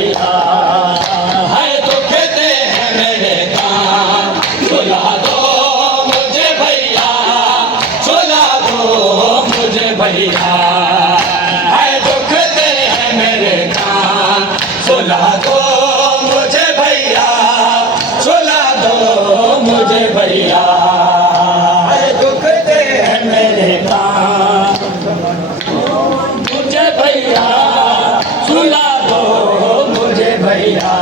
भैया, है दुखते हैं मेरे काम, सुला दो मुझे भैया, सुला दो मुझे भैया, है दुखते हैं मेरे काम, सुला दो मुझे भैया, सुला दो मुझे भैया, है दुखते हैं मेरे काम, मुझे भैया सुला दो मुझे भैया,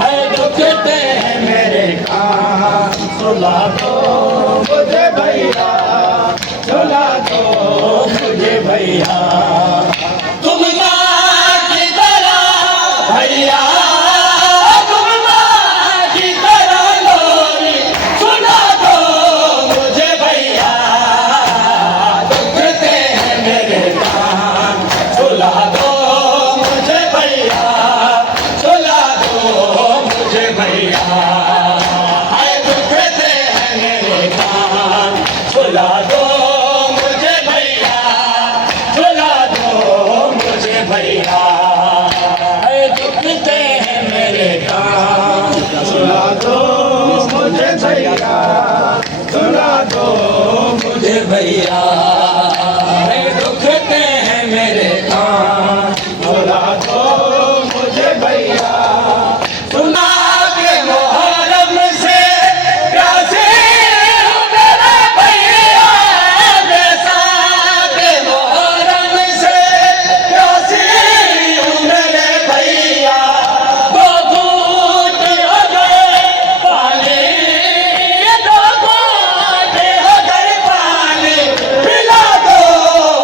है दुखते हैं मेरे काम, सुला दो मुझे भैया, सुला दो मुझे भैया, तुम माँ की तरह भैया, तुम माँ की तरह लोरी, सुला दो मुझे भैया, दुखते हैं मेरे काम, सुला दो मुझे भैया, सुला दो मुझे भैया, है दुखते हैं मेरे काम, सुला दो मुझे भैया, सुला दो मुझे भैया, है दुखते हैं मेरे काम, सुला दो मुझे भैया, सुला दो मुझे भैया, है दुखते हैं मेरे काम, सुला दो मुझे भैया, सुना के मुहर्रम से प्यासे हूँ मेरा भैया, जैसा के मुहर्रम से प्यासे हूँ मेरे भैया, दो घूंट हो गए पानी, दो घूंट हो गए पानी, पिला दो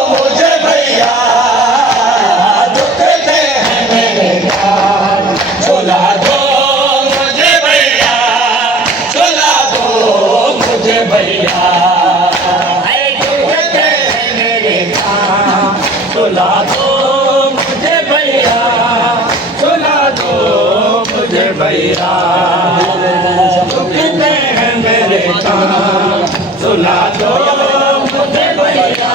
मुझे भैया, दुखते हैं मेरे काम, सुला दो मुझे भैया, सुला दो मुझे भैया, है दुखते हैं मेरे काम, सुला दो मुझे भैया, सुला दो मुझे भैया, दुखते हैं मेरे काम, सुला दो मुझे भैया,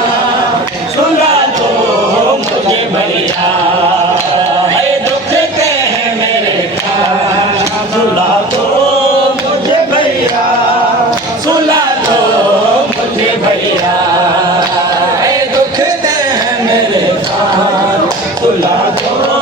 सुला दो मुझे भैया, है दुखते हैं मेरे काम, सुला दो मुझे भैया, सुला दो मुझे भैया, है दुखते हैं मेरे काम, सुला दो